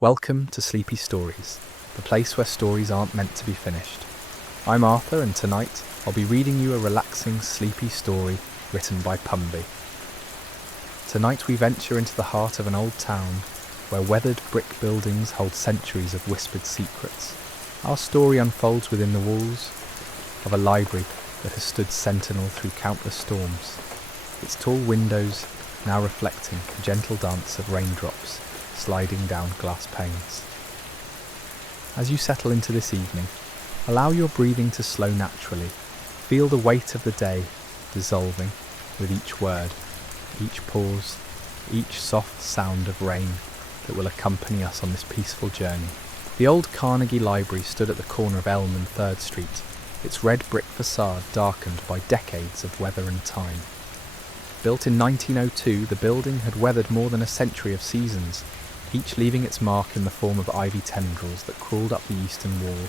Welcome to Sleepy Stories, the place where stories aren't meant to be finished. I'm Arthur, and tonight I'll be reading you a relaxing, sleepy story written by Pumby. Tonight we venture into the heart of an old town where weathered brick buildings hold centuries of whispered secrets. Our story unfolds within the walls of a library that has stood sentinel through countless storms, its tall windows now reflecting a gentle dance of raindrops sliding down glass panes. As you settle into this evening, allow your breathing to slow naturally. Feel the weight of the day dissolving with each word, each pause, each soft sound of rain that will accompany us on this peaceful journey. The old Carnegie Library stood at the corner of Elm and 3rd Street, its red brick facade darkened by decades of weather and time. Built in 1902, the building had weathered more than a century of seasons, each leaving its mark in the form of ivy tendrils that crawled up the eastern wall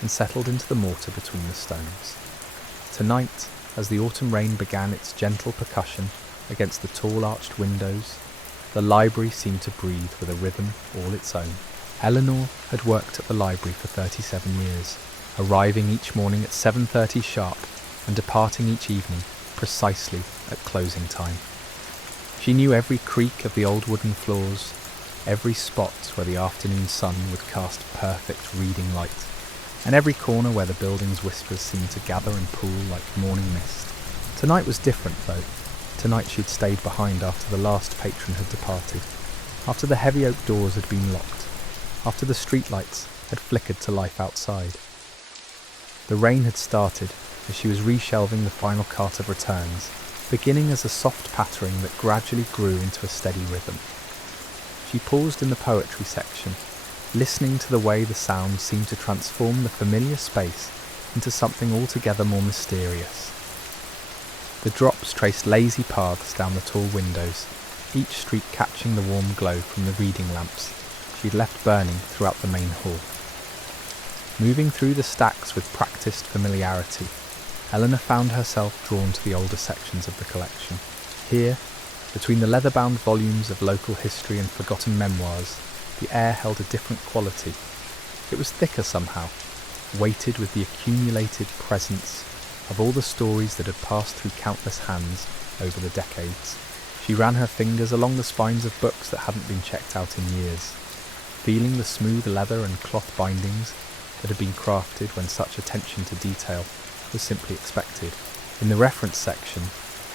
and settled into the mortar between the stones. Tonight, as the autumn rain began its gentle percussion against the tall arched windows, the library seemed to breathe with a rhythm all its own. Eleanor had worked at the library for 37 years, arriving each morning at 7:30 sharp and departing each evening precisely at closing time. She knew every creak of the old wooden floors, every spot where the afternoon sun would cast perfect reading light, and every corner where the building's whispers seemed to gather and pool like morning mist. Tonight was different, though. Tonight she'd stayed behind after the last patron had departed, after the heavy oak doors had been locked, after the streetlights had flickered to life outside. The rain had started as she was reshelving the final cart of returns, beginning as a soft pattering that gradually grew into a steady rhythm. She paused in the poetry section, listening to the way the sound seemed to transform the familiar space into something altogether more mysterious. The drops traced lazy paths down the tall windows, each streak catching the warm glow from the reading lamps she'd left burning throughout the main hall. Moving through the stacks with practiced familiarity, Eleanor found herself drawn to the older sections of the collection. Here, between the leather-bound volumes of local history and forgotten memoirs, the air held a different quality. It was thicker somehow, weighted with the accumulated presence of all the stories that had passed through countless hands over the decades. She ran her fingers along the spines of books that hadn't been checked out in years, feeling the smooth leather and cloth bindings that had been crafted when such attention to detail was simply expected. In the reference section,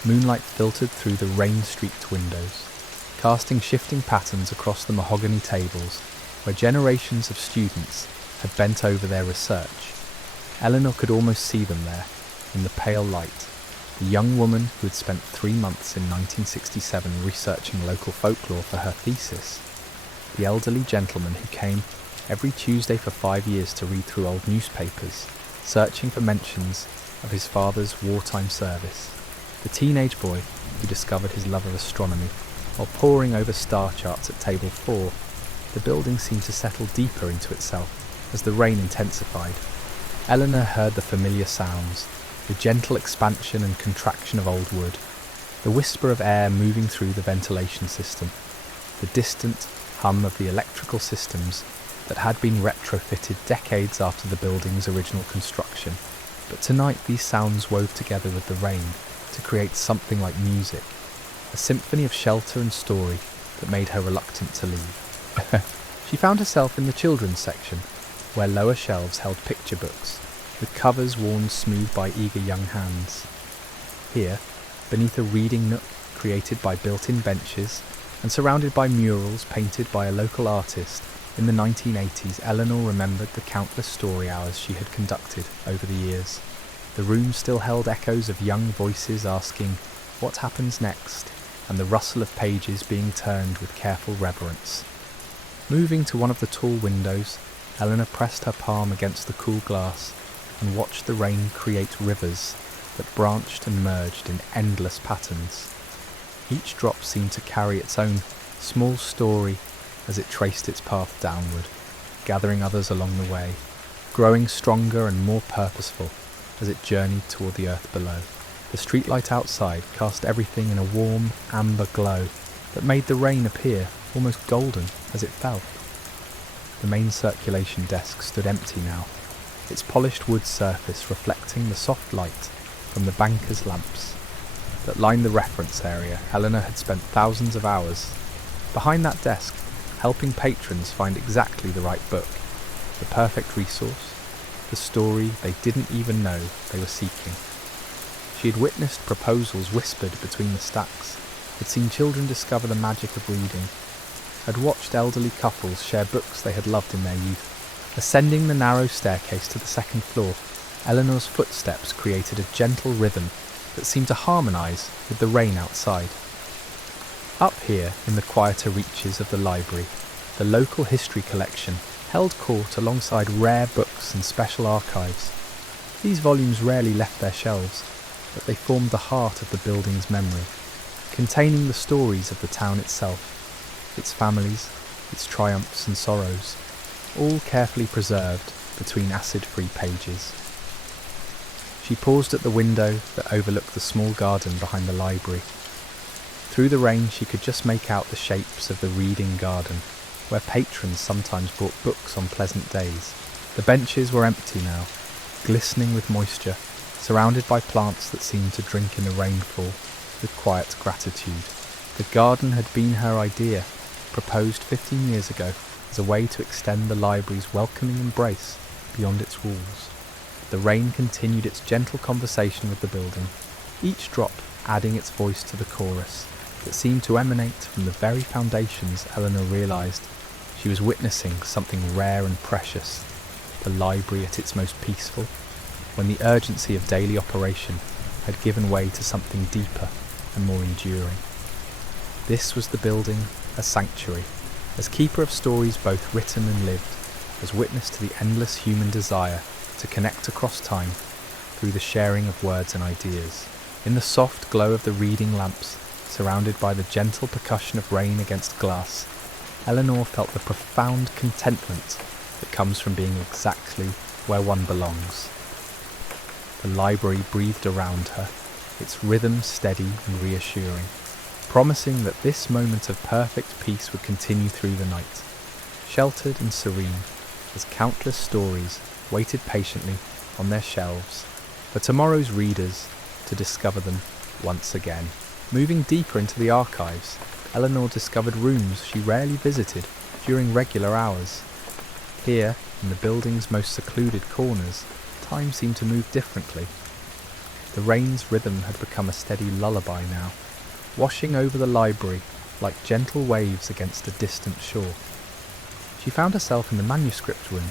moonlight filtered through the rain-streaked windows, casting shifting patterns across the mahogany tables where generations of students had bent over their research. Eleanor could almost see them there, in the pale light, the young woman who had spent 3 months in 1967 researching local folklore for her thesis, the elderly gentleman who came every Tuesday for 5 years to read through old newspapers, searching for mentions of his father's wartime service, the teenage boy who discovered his love of astronomy while poring over star charts at table 4. The building seemed to settle deeper into itself as the rain intensified. Eleanor heard the familiar sounds, the gentle expansion and contraction of old wood, the whisper of air moving through the ventilation system, the distant hum of the electrical systems that had been retrofitted decades after the building's original construction. But tonight these sounds wove together with the rain to create something like music, a symphony of shelter and story that made her reluctant to leave. She found herself in the children's section, where lower shelves held picture books, with covers worn smooth by eager young hands. Here, beneath a reading nook created by built-in benches and surrounded by murals painted by a local artist, in the 1980s, Eleanor remembered the countless story hours she had conducted over the years. The room still held echoes of young voices asking, "What happens next?" and the rustle of pages being turned with careful reverence. Moving to one of the tall windows, Eleanor pressed her palm against the cool glass and watched the rain create rivers that branched and merged in endless patterns. Each drop seemed to carry its own small story as it traced its path downward, gathering others along the way, growing stronger and more purposeful as it journeyed toward the earth below. The streetlight outside cast everything in a warm, amber glow that made the rain appear almost golden as it fell. The main circulation desk stood empty now, its polished wood surface reflecting the soft light from the banker's lamps that lined the reference area. Eleanor had spent thousands of hours behind that desk, helping patrons find exactly the right book, the perfect resource, the story they didn't even know they were seeking. She had witnessed proposals whispered between the stacks, had seen children discover the magic of reading, had watched elderly couples share books they had loved in their youth. Ascending the narrow staircase to the second floor, Eleanor's footsteps created a gentle rhythm that seemed to harmonise with the rain outside. Up here, in the quieter reaches of the library, the local history collection held court alongside rare books and special archives. These volumes rarely left their shelves, but they formed the heart of the building's memory, containing the stories of the town itself, its families, its triumphs and sorrows, all carefully preserved between acid-free pages. She paused at the window that overlooked the small garden behind the library. Through the rain she could just make out the shapes of the reading garden, where patrons sometimes brought books on pleasant days. The benches were empty now, glistening with moisture, surrounded by plants that seemed to drink in the rainfall with quiet gratitude. The garden had been her idea, proposed 15 years ago as a way to extend the library's welcoming embrace beyond its walls. The rain continued its gentle conversation with the building, each drop adding its voice to the chorus that seemed to emanate from the very foundations. Eleanor realised she was witnessing something rare and precious, the library at its most peaceful, when the urgency of daily operation had given way to something deeper and more enduring. This was the building, a sanctuary, as keeper of stories both written and lived, as witness to the endless human desire to connect across time through the sharing of words and ideas. In the soft glow of the reading lamps, surrounded by the gentle percussion of rain against glass, Eleanor felt the profound contentment that comes from being exactly where one belongs. The library breathed around her, its rhythm steady and reassuring, promising that this moment of perfect peace would continue through the night, sheltered and serene, as countless stories waited patiently on their shelves for tomorrow's readers to discover them once again. Moving deeper into the archives, Eleanor discovered rooms she rarely visited during regular hours. Here, in the building's most secluded corners, time seemed to move differently. The rain's rhythm had become a steady lullaby now, washing over the library like gentle waves against a distant shore. She found herself in the manuscript room,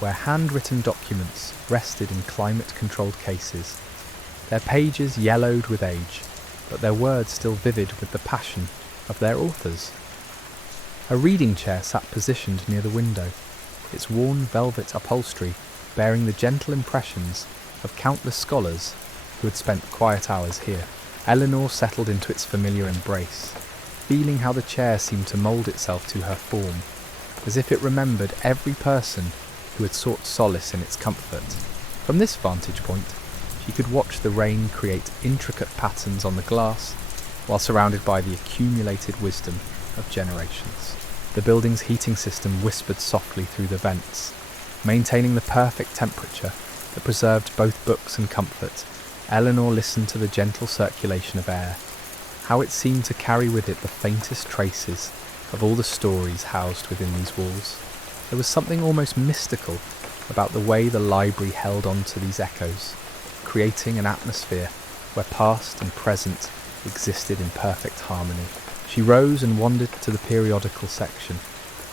where handwritten documents rested in climate-controlled cases, their pages yellowed with age, but their words still vivid with the passion of their authors. A reading chair sat positioned near the window, its worn velvet upholstery bearing the gentle impressions of countless scholars who had spent quiet hours here. Eleanor settled into its familiar embrace, feeling how the chair seemed to mould itself to her form, as if it remembered every person who had sought solace in its comfort. From this vantage point, she could watch the rain create intricate patterns on the glass, while surrounded by the accumulated wisdom of generations. The building's heating system whispered softly through the vents, maintaining the perfect temperature that preserved both books and comfort. Eleanor listened to the gentle circulation of air, how it seemed to carry with it the faintest traces of all the stories housed within these walls. There was something almost mystical about the way the library held on to these echoes, creating an atmosphere where past and present existed in perfect harmony. She rose and wandered to the periodical section,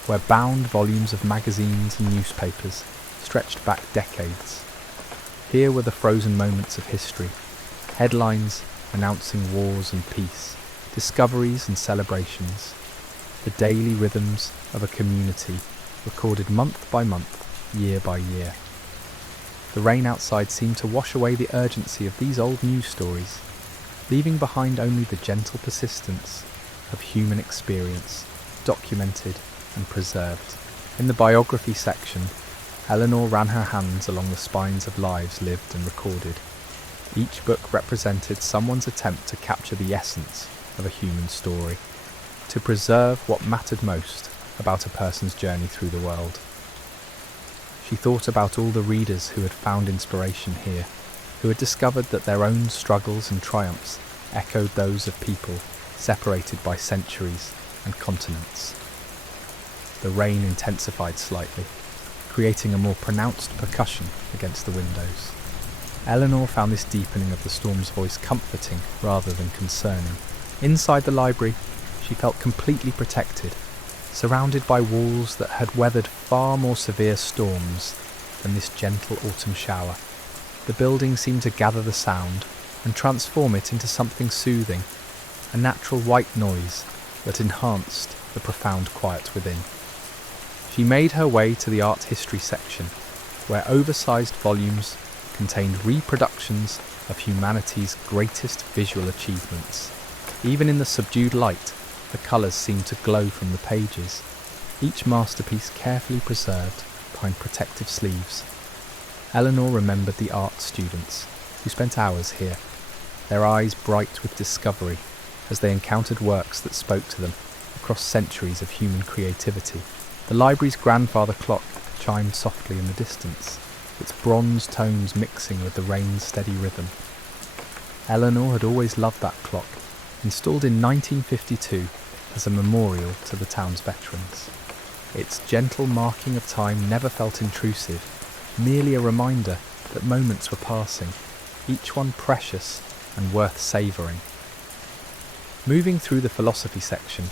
where bound volumes of magazines and newspapers stretched back decades. Here were the frozen moments of history, headlines announcing wars and peace, discoveries and celebrations, the daily rhythms of a community recorded month by month, year by year. The rain outside seemed to wash away the urgency of these old news stories, leaving behind only the gentle persistence of human experience, documented and preserved. In the biography section, Eleanor ran her hands along the spines of lives lived and recorded. Each book represented someone's attempt to capture the essence of a human story, to preserve what mattered most about a person's journey through the world. She thought about all the readers who had found inspiration here, who had discovered that their own struggles and triumphs echoed those of people separated by centuries and continents. The rain intensified slightly, creating a more pronounced percussion against the windows. Eleanor found this deepening of the storm's voice comforting rather than concerning. Inside the library, she felt completely protected, surrounded by walls that had weathered far more severe storms than this gentle autumn shower. The building seemed to gather the sound and transform it into something soothing, a natural white noise that enhanced the profound quiet within. She made her way to the art history section, where oversized volumes contained reproductions of humanity's greatest visual achievements. Even in the subdued light, the colours seemed to glow from the pages, each masterpiece carefully preserved behind protective sleeves. Eleanor remembered the art students who spent hours here, their eyes bright with discovery as they encountered works that spoke to them across centuries of human creativity. The library's grandfather clock chimed softly in the distance, its bronze tones mixing with the rain's steady rhythm. Eleanor had always loved that clock, installed in 1952 as a memorial to the town's veterans. Its gentle marking of time never felt intrusive, merely a reminder that moments were passing, each one precious and worth savouring. Moving through the philosophy section,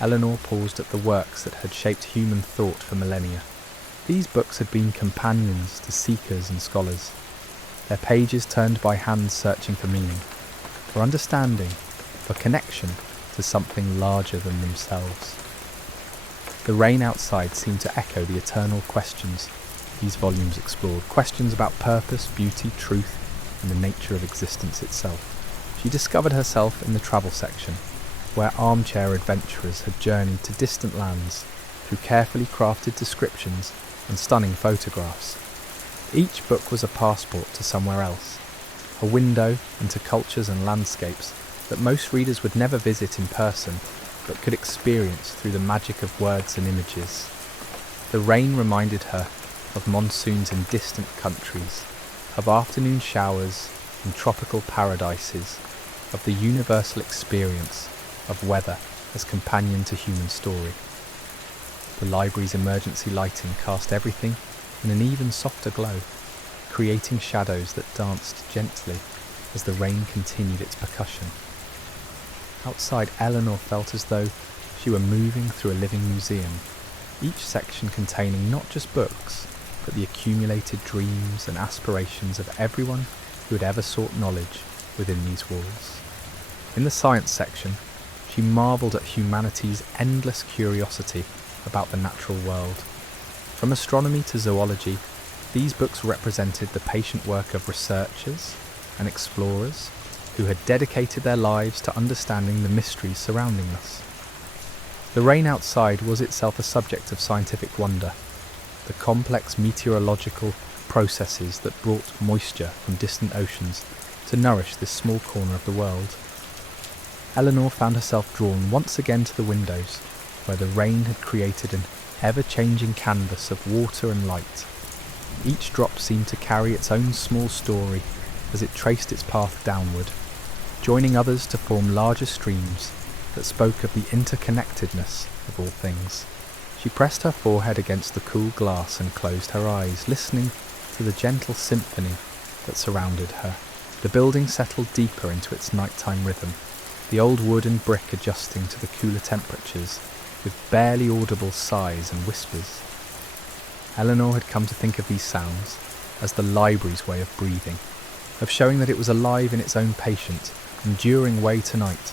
Eleanor paused at the works that had shaped human thought for millennia. These books had been companions to seekers and scholars, their pages turned by hands searching for meaning, for understanding, for connection to something larger than themselves. The rain outside seemed to echo the eternal questions these volumes explored, questions about purpose, beauty, truth, and the nature of existence itself. She discovered herself in the travel section, where armchair adventurers had journeyed to distant lands through carefully crafted descriptions and stunning photographs. Each book was a passport to somewhere else, a window into cultures and landscapes that most readers would never visit in person, but could experience through the magic of words and images. The rain reminded her of monsoons in distant countries, of afternoon showers in tropical paradises, of the universal experience of weather as companion to human story. The library's emergency lighting cast everything in an even softer glow, creating shadows that danced gently as the rain continued its percussion. Outside, Eleanor felt as though she were moving through a living museum, each section containing not just books, but the accumulated dreams and aspirations of everyone who had ever sought knowledge within these walls. In the science section, she marvelled at humanity's endless curiosity about the natural world. From astronomy to zoology, these books represented the patient work of researchers and explorers who had dedicated their lives to understanding the mysteries surrounding us. The rain outside was itself a subject of scientific wonder, the complex meteorological processes that brought moisture from distant oceans to nourish this small corner of the world. Eleanor found herself drawn once again to the windows, where the rain had created an ever-changing canvas of water and light. Each drop seemed to carry its own small story as it traced its path downward, joining others to form larger streams that spoke of the interconnectedness of all things. She pressed her forehead against the cool glass and closed her eyes, listening to the gentle symphony that surrounded her. The building settled deeper into its nighttime rhythm, the old wood and brick adjusting to the cooler temperatures with barely audible sighs and whispers. Eleanor had come to think of these sounds as the library's way of breathing, of showing that it was alive in its own patient, enduring way tonight.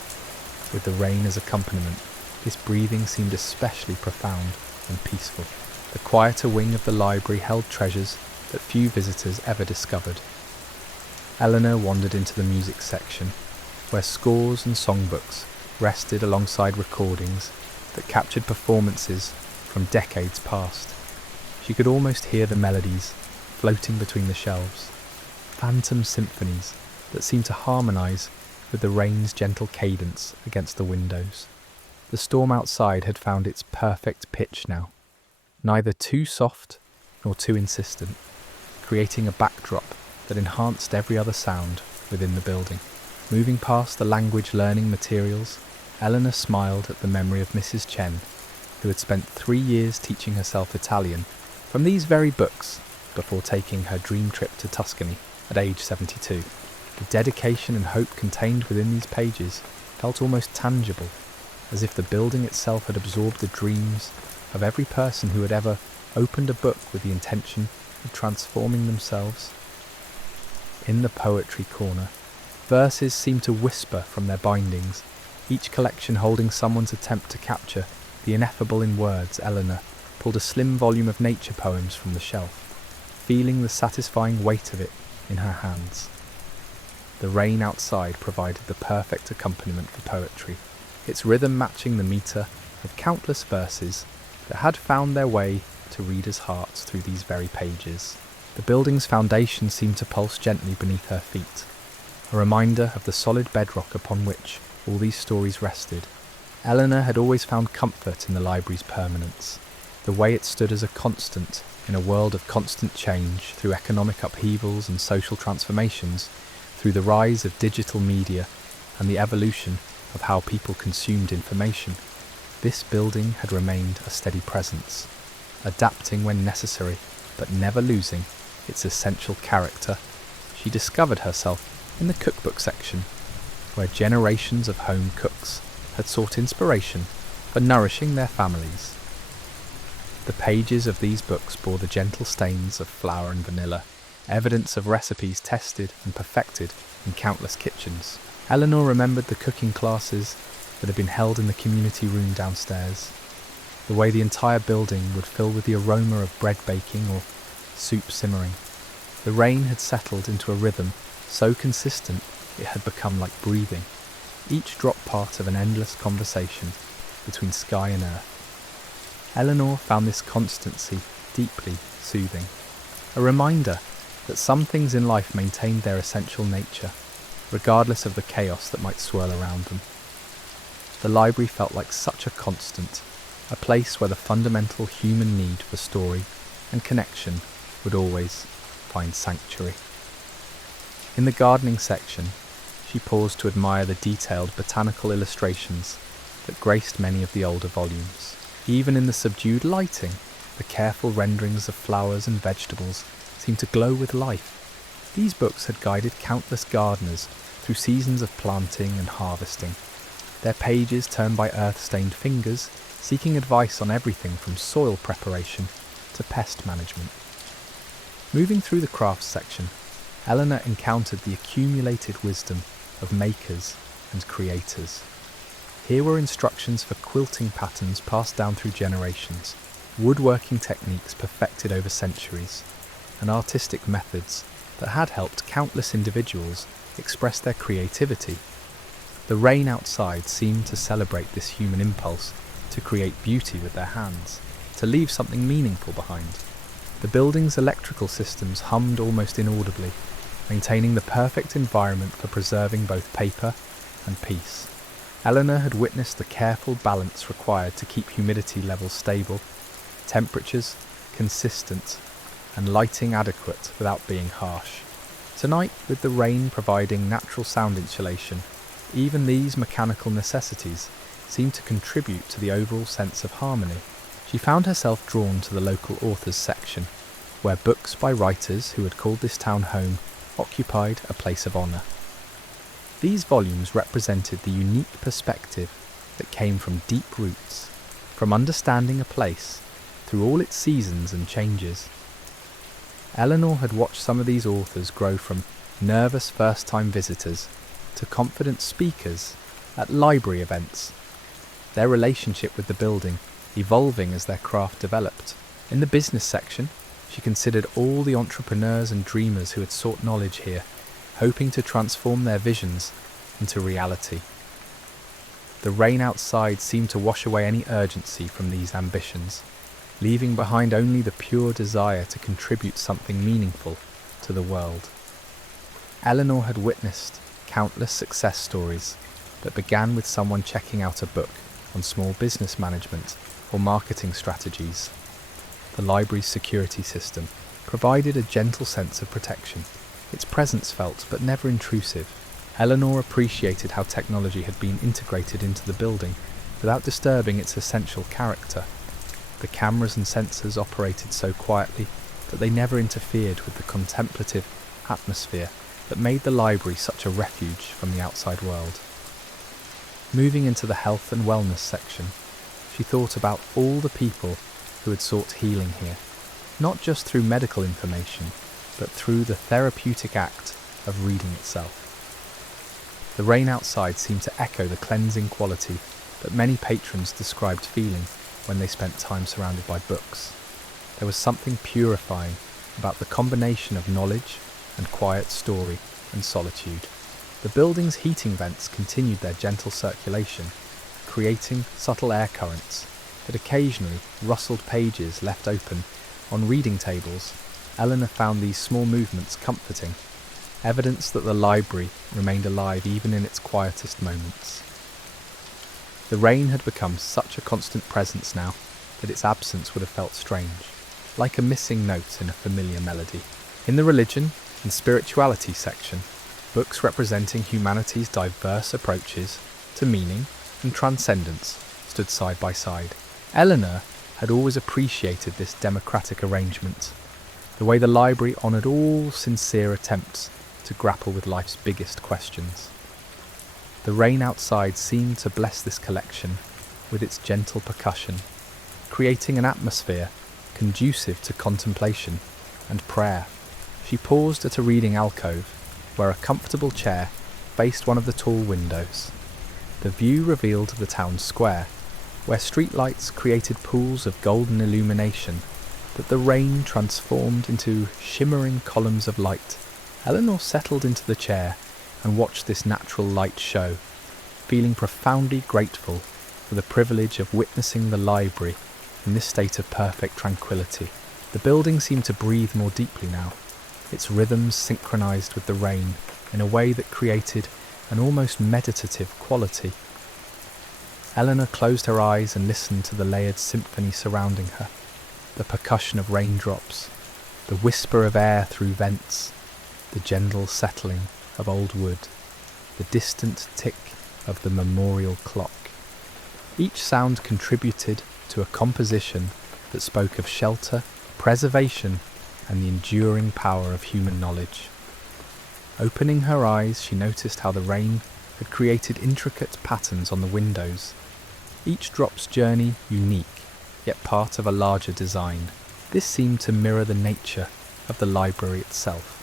With the rain as accompaniment, this breathing seemed especially profound and peaceful. The quieter wing of the library held treasures that few visitors ever discovered. Eleanor wandered into the music section, where scores and songbooks rested alongside recordings that captured performances from decades past. She could almost hear the melodies floating between the shelves, phantom symphonies that seemed to harmonise with the rain's gentle cadence against the windows. The storm outside had found its perfect pitch now, neither too soft nor too insistent, creating a backdrop that enhanced every other sound within the building. Moving past the language learning materials, Eleanor smiled at the memory of Mrs. Chen, who had spent 3 years teaching herself Italian from these very books before taking her dream trip to Tuscany at age 72. The dedication and hope contained within these pages felt almost tangible, as if the building itself had absorbed the dreams of every person who had ever opened a book with the intention of transforming themselves. In the poetry corner, verses seemed to whisper from their bindings, each collection holding someone's attempt to capture the ineffable in words. Eleanor pulled a slim volume of nature poems from the shelf, feeling the satisfying weight of it in her hands. The rain outside provided the perfect accompaniment for poetry, its rhythm matching the metre of countless verses that had found their way to readers' hearts through these very pages. The building's foundation seemed to pulse gently beneath her feet, a reminder of the solid bedrock upon which all these stories rested. Eleanor had always found comfort in the library's permanence, the way it stood as a constant in a world of constant change through economic upheavals and social transformations, through the rise of digital media and the evolution of how people consumed information. This building had remained a steady presence, adapting when necessary, but never losing its essential character. She discovered herself in the cookbook section, where generations of home cooks had sought inspiration for nourishing their families. The pages of these books bore the gentle stains of flour and vanilla, evidence of recipes tested and perfected in countless kitchens. Eleanor remembered the cooking classes that had been held in the community room downstairs, the way the entire building would fill with the aroma of bread baking or soup simmering. The rain had settled into a rhythm so consistent it had become like breathing, each drop part of an endless conversation between sky and earth. Eleanor found this constancy deeply soothing, a reminder that some things in life maintained their essential nature, regardless of the chaos that might swirl around them. The library felt like such a constant, a place where the fundamental human need for story and connection would always find sanctuary. In the gardening section, she paused to admire the detailed botanical illustrations that graced many of the older volumes. Even in the subdued lighting, the careful renderings of flowers and vegetables seemed to glow with life. These books had guided countless gardeners through seasons of planting and harvesting, their pages turned by earth-stained fingers, seeking advice on everything from soil preparation to pest management. Moving through the crafts section, Eleanor encountered the accumulated wisdom of makers and creators. Here were instructions for quilting patterns passed down through generations, woodworking techniques perfected over centuries, and artistic methods that had helped countless individuals express their creativity. The rain outside seemed to celebrate this human impulse to create beauty with their hands, to leave something meaningful behind. The building's electrical systems hummed almost inaudibly, maintaining the perfect environment for preserving both paper and peace. Eleanor had witnessed the careful balance required to keep humidity levels stable, temperatures consistent, and lighting adequate without being harsh. Tonight, with the rain providing natural sound insulation, even these mechanical necessities seemed to contribute to the overall sense of harmony. She found herself drawn to the local authors section, where books by writers who had called this town home occupied a place of honour. These volumes represented the unique perspective that came from deep roots, from understanding a place through all its seasons and changes. Eleanor had watched some of these authors grow from nervous first-time visitors to confident speakers at library events, their relationship with the building evolving as their craft developed. In the business section, she considered all the entrepreneurs and dreamers who had sought knowledge here, hoping to transform their visions into reality. The rain outside seemed to wash away any urgency from these ambitions, leaving behind only the pure desire to contribute something meaningful to the world. Eleanor had witnessed countless success stories that began with someone checking out a book on small business management or marketing strategies. The library's security system provided a gentle sense of protection. Its presence felt but never intrusive. Eleanor appreciated how technology had been integrated into the building without disturbing its essential character. The cameras and sensors operated so quietly that they never interfered with the contemplative atmosphere that made the library such a refuge from the outside world. Moving into the health and wellness section, she thought about all the people who had sought healing here, not just through medical information, but through the therapeutic act of reading itself. The rain outside seemed to echo the cleansing quality that many patrons described feeling when they spent time surrounded by books. There was something purifying about the combination of knowledge and quiet story and solitude. The building's heating vents continued their gentle circulation, creating subtle air currents that occasionally rustled pages left open on reading tables. Eleanor found these small movements comforting, evidence that the library remained alive even in its quietest moments. The rain had become such a constant presence now that its absence would have felt strange, like a missing note in a familiar melody. In the religion and spirituality section, books representing humanity's diverse approaches to meaning and transcendence stood side by side. Eleanor had always appreciated this democratic arrangement, the way the library honoured all sincere attempts to grapple with life's biggest questions. The rain outside seemed to bless this collection with its gentle percussion, creating an atmosphere conducive to contemplation and prayer. She paused at a reading alcove where a comfortable chair faced one of the tall windows. The view revealed the town square, where streetlights created pools of golden illumination that the rain transformed into shimmering columns of light. Eleanor settled into the chair and watched this natural light show, feeling profoundly grateful for the privilege of witnessing the library in this state of perfect tranquility. The building seemed to breathe more deeply now, its rhythms synchronized with the rain in a way that created an almost meditative quality. Eleanor closed her eyes and listened to the layered symphony surrounding her, the percussion of raindrops, the whisper of air through vents, the gentle settling of old wood, the distant tick of the memorial clock. Each sound contributed to a composition that spoke of shelter, preservation, and the enduring power of human knowledge. Opening her eyes, she noticed how the rain had created intricate patterns on the windows, each drop's journey unique, yet part of a larger design. This seemed to mirror the nature of the library itself.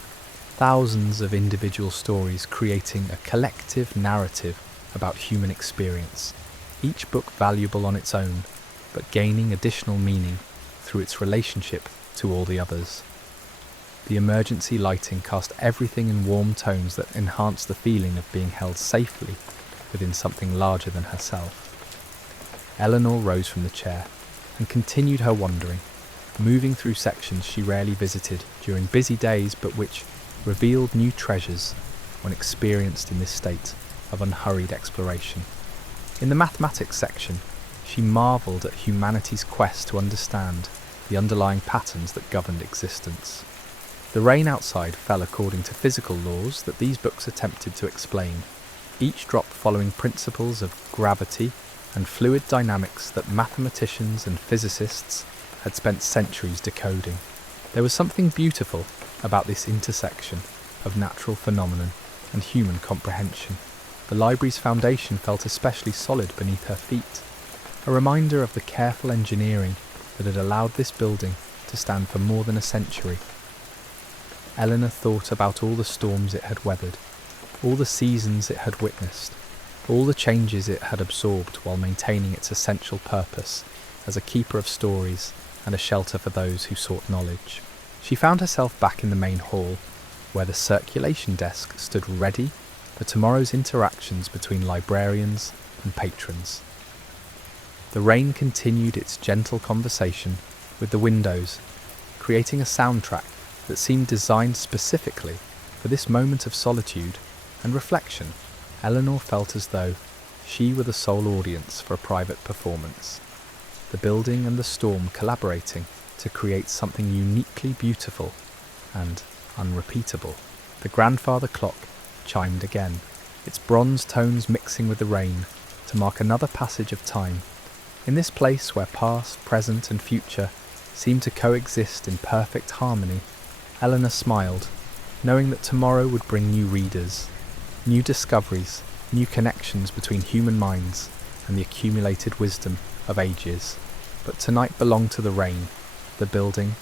Thousands of individual stories creating a collective narrative about human experience, each book valuable on its own, but gaining additional meaning through its relationship to all the others. The emergency lighting cast everything in warm tones that enhanced the feeling of being held safely within something larger than herself. Eleanor rose from the chair and continued her wandering, moving through sections she rarely visited during busy days but which revealed new treasures when experienced in this state of unhurried exploration. In the mathematics section, she marvelled at humanity's quest to understand the underlying patterns that governed existence. The rain outside fell according to physical laws that these books attempted to explain, each drop following principles of gravity and fluid dynamics that mathematicians and physicists had spent centuries decoding. There was something beautiful about this intersection of natural phenomenon and human comprehension. The library's foundation felt especially solid beneath her feet, a reminder of the careful engineering that had allowed this building to stand for more than a century. Eleanor thought about all the storms it had weathered, all the seasons it had witnessed, all the changes it had absorbed while maintaining its essential purpose as a keeper of stories and a shelter for those who sought knowledge. She found herself back in the main hall, where the circulation desk stood ready for tomorrow's interactions between librarians and patrons. The rain continued its gentle conversation with the windows, creating a soundtrack that seemed designed specifically for this moment of solitude and reflection. Eleanor felt as though she were the sole audience for a private performance. The building and the storm collaborating to create something uniquely beautiful and unrepeatable. The grandfather clock chimed again, its bronze tones mixing with the rain to mark another passage of time. In this place where past, present and future seemed to coexist in perfect harmony, Eleanor smiled, knowing that tomorrow would bring new readers, new discoveries, new connections between human minds and the accumulated wisdom of ages. But tonight belonged to the rain, the building,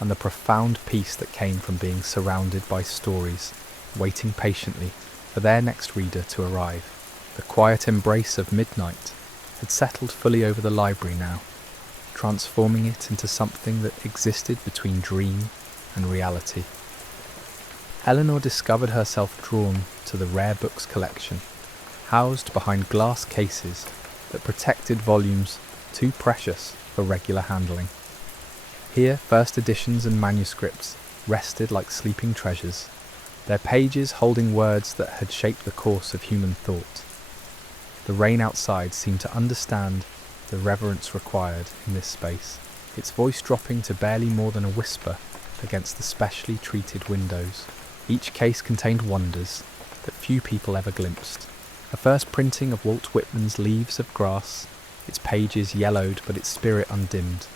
and the profound peace that came from being surrounded by stories, waiting patiently for their next reader to arrive. The quiet embrace of midnight had settled fully over the library now, transforming it into something that existed between dream and reality. Eleanor discovered herself drawn to the rare books collection, housed behind glass cases that protected volumes too precious for regular handling. Here, first editions and manuscripts rested like sleeping treasures, their pages holding words that had shaped the course of human thought. The rain outside seemed to understand the reverence required in this space, its voice dropping to barely more than a whisper against the specially treated windows. Each case contained wonders that few people ever glimpsed. A first printing of Walt Whitman's Leaves of Grass, its pages yellowed but its spirit undimmed.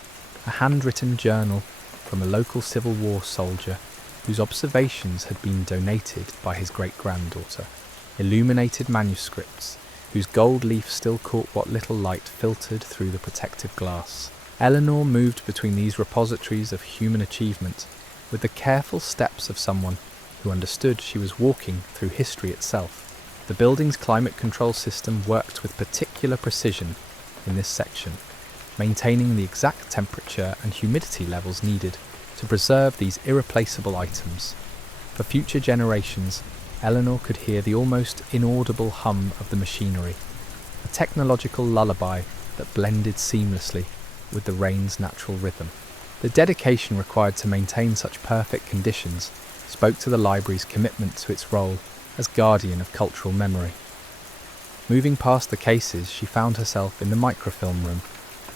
A handwritten journal from a local Civil War soldier whose observations had been donated by his great-granddaughter. Illuminated manuscripts whose gold leaf still caught what little light filtered through the protective glass. Eleanor moved between these repositories of human achievement with the careful steps of someone who understood she was walking through history itself. The building's climate control system worked with particular precision in this section, maintaining the exact temperature and humidity levels needed to preserve these irreplaceable items. For future generations, Eleanor could hear the almost inaudible hum of the machinery, a technological lullaby that blended seamlessly with the rain's natural rhythm. The dedication required to maintain such perfect conditions spoke to the library's commitment to its role as guardian of cultural memory. Moving past the cases, she found herself in the microfilm room,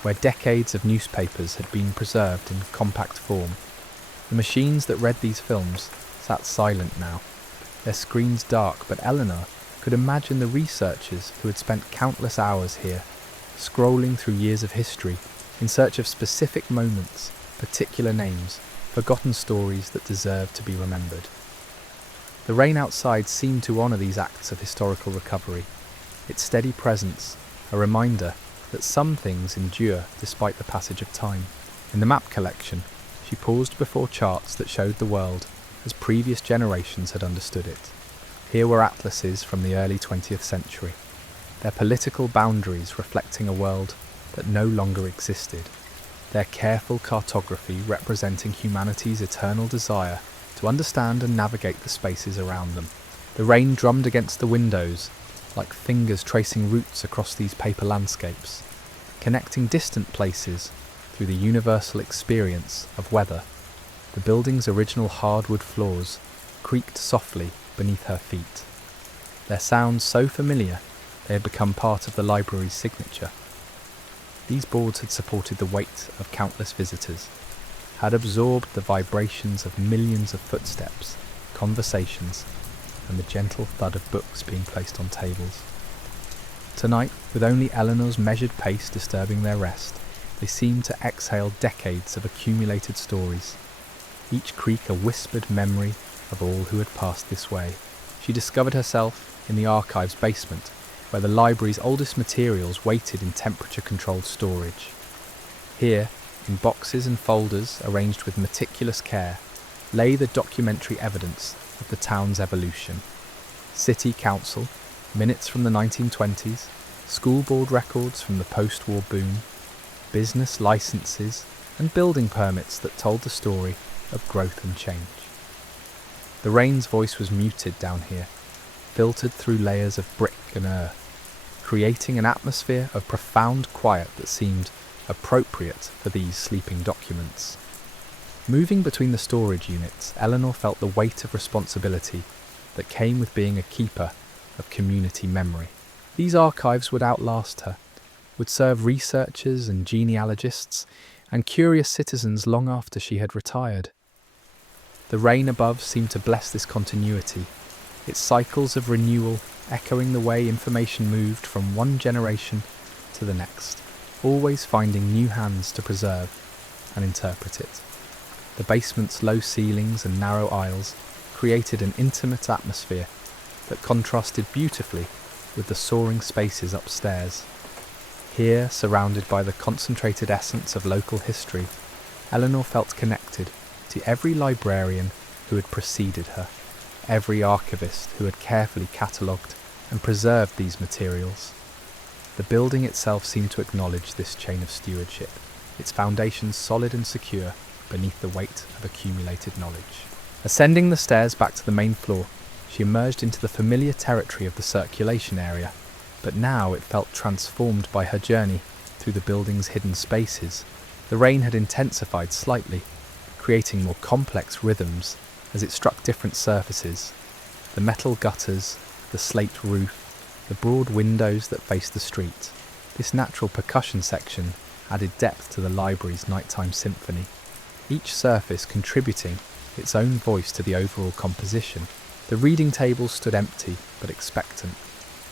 where decades of newspapers had been preserved in compact form. The machines that read these films sat silent now, their screens dark, but Eleanor could imagine the researchers who had spent countless hours here, scrolling through years of history in search of specific moments, particular names, forgotten stories that deserved to be remembered. The rain outside seemed to honour these acts of historical recovery, its steady presence a reminder that some things endure despite the passage of time. In the map collection, she paused before charts that showed the world as previous generations had understood it. Here were atlases from the early 20th century, their political boundaries reflecting a world that no longer existed, their careful cartography representing humanity's eternal desire to understand and navigate the spaces around them. The rain drummed against the windows, like fingers tracing routes across these paper landscapes, connecting distant places through the universal experience of weather. The building's original hardwood floors creaked softly beneath her feet, their sounds so familiar they had become part of the library's signature. These boards had supported the weight of countless visitors, had absorbed the vibrations of millions of footsteps, conversations, and the gentle thud of books being placed on tables. Tonight, with only Eleanor's measured pace disturbing their rest, they seemed to exhale decades of accumulated stories, each creak a whispered memory of all who had passed this way. She discovered herself in the archive's basement, where the library's oldest materials waited in temperature-controlled storage. Here, in boxes and folders arranged with meticulous care, lay the documentary evidence of the town's evolution. City council, minutes from the 1920s, school board records from the post-war boom, business licenses and building permits that told the story of growth and change. The rain's voice was muted down here, filtered through layers of brick and earth, creating an atmosphere of profound quiet that seemed appropriate for these sleeping documents. Moving between the storage units, Eleanor felt the weight of responsibility that came with being a keeper of community memory. These archives would outlast her, would serve researchers and genealogists and curious citizens long after she had retired. The rain above seemed to bless this continuity, its cycles of renewal echoing the way information moved from one generation to the next, always finding new hands to preserve and interpret it. The basement's low ceilings and narrow aisles created an intimate atmosphere that contrasted beautifully with the soaring spaces upstairs. Here, surrounded by the concentrated essence of local history, Eleanor felt connected to every librarian who had preceded her, every archivist who had carefully catalogued and preserved these materials. The building itself seemed to acknowledge this chain of stewardship, its foundations solid and secure beneath the weight of accumulated knowledge. Ascending the stairs back to the main floor, she emerged into the familiar territory of the circulation area, but now it felt transformed by her journey through the building's hidden spaces. The rain had intensified slightly, creating more complex rhythms as it struck different surfaces. The metal gutters, the slate roof, the broad windows that faced the street. This natural percussion section added depth to the library's nighttime symphony, each surface contributing its own voice to the overall composition. The reading tables stood empty but expectant,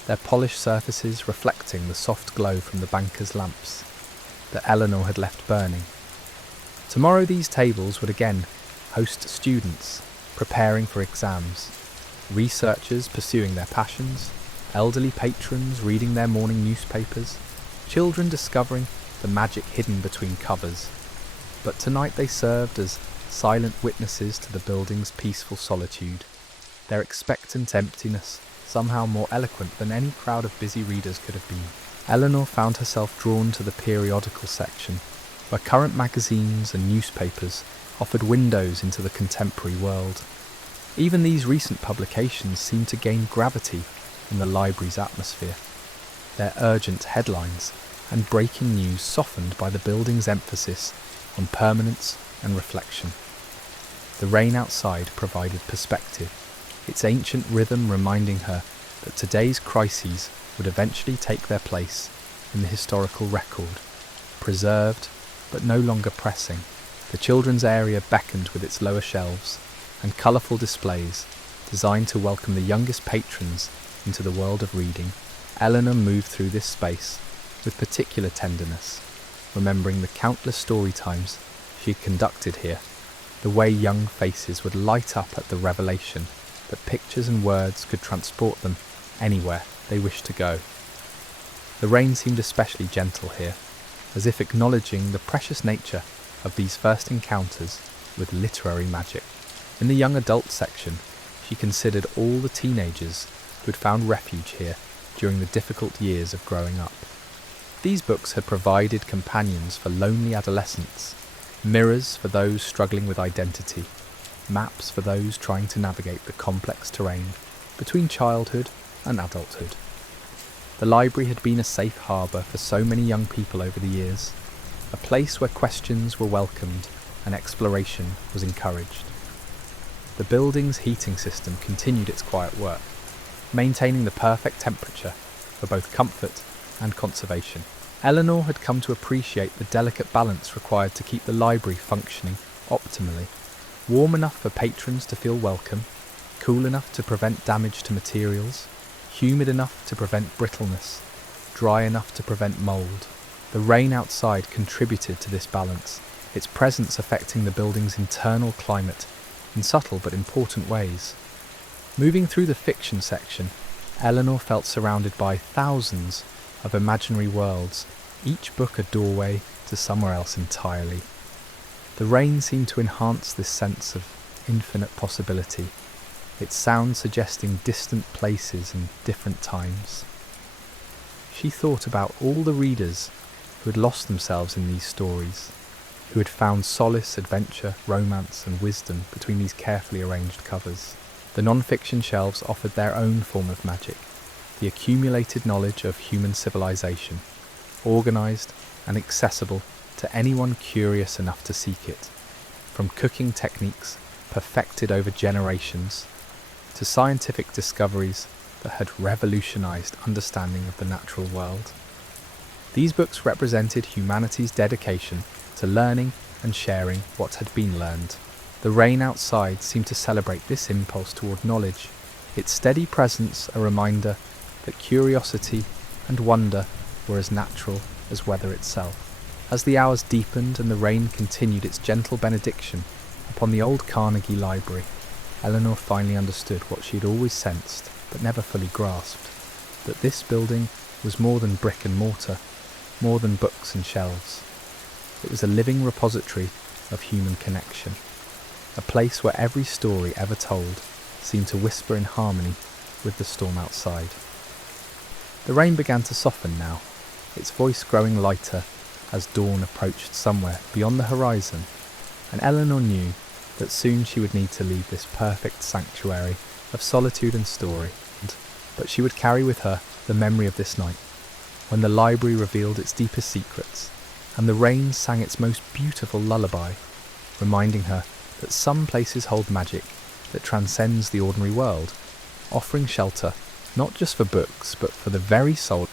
their polished surfaces reflecting the soft glow from the banker's lamps that Eleanor had left burning. Tomorrow these tables would again host students preparing for exams, researchers pursuing their passions, elderly patrons reading their morning newspapers, children discovering the magic hidden between covers. But tonight they served as silent witnesses to the building's peaceful solitude, their expectant emptiness somehow more eloquent than any crowd of busy readers could have been. Eleanor found herself drawn to the periodical section, where current magazines and newspapers offered windows into the contemporary world. Even these recent publications seemed to gain gravity in the library's atmosphere, their urgent headlines and breaking news softened by the building's emphasis on permanence and reflection. The rain outside provided perspective, its ancient rhythm reminding her that today's crises would eventually take their place in the historical record, preserved but no longer pressing. The children's area beckoned with its lower shelves and colourful displays designed to welcome the youngest patrons into the world of reading. Eleanor moved through this space with particular tenderness, remembering the countless story times she had conducted here, the way young faces would light up at the revelation that pictures and words could transport them anywhere they wished to go. The rain seemed especially gentle here, as if acknowledging the precious nature of these first encounters with literary magic. In the young adult section, she considered all the teenagers who had found refuge here during the difficult years of growing up. These books had provided companions for lonely adolescents, mirrors for those struggling with identity, maps for those trying to navigate the complex terrain between childhood and adulthood. The library had been a safe harbour for so many young people over the years, a place where questions were welcomed and exploration was encouraged. The building's heating system continued its quiet work, maintaining the perfect temperature for both comfort and conservation. Eleanor had come to appreciate the delicate balance required to keep the library functioning optimally, warm enough for patrons to feel welcome, cool enough to prevent damage to materials, humid enough to prevent brittleness, dry enough to prevent mould. The rain outside contributed to this balance, its presence affecting the building's internal climate in subtle but important ways. Moving through the fiction section, Eleanor felt surrounded by thousands of imaginary worlds, each book a doorway to somewhere else entirely. The rain seemed to enhance this sense of infinite possibility, its sound suggesting distant places and different times. She thought about all the readers who had lost themselves in these stories, who had found solace, adventure, romance and wisdom between these carefully arranged covers. The non-fiction shelves offered their own form of magic, the accumulated knowledge of human civilization, organised and accessible to anyone curious enough to seek it, from cooking techniques perfected over generations, to scientific discoveries that had revolutionized understanding of the natural world. These books represented humanity's dedication to learning and sharing what had been learned. The rain outside seemed to celebrate this impulse toward knowledge, its steady presence a reminder that curiosity and wonder were as natural as weather itself. As the hours deepened and the rain continued its gentle benediction upon the old Carnegie Library, Eleanor finally understood what she had always sensed but never fully grasped, that this building was more than brick and mortar, more than books and shelves. It was a living repository of human connection, a place where every story ever told seemed to whisper in harmony with the storm outside. The rain began to soften now, its voice growing lighter as dawn approached somewhere beyond the horizon, and Eleanor knew that soon she would need to leave this perfect sanctuary of solitude and story, but she would carry with her the memory of this night, when the library revealed its deepest secrets, and the rain sang its most beautiful lullaby, reminding her that some places hold magic that transcends the ordinary world, offering shelter not just for books but for the very soul.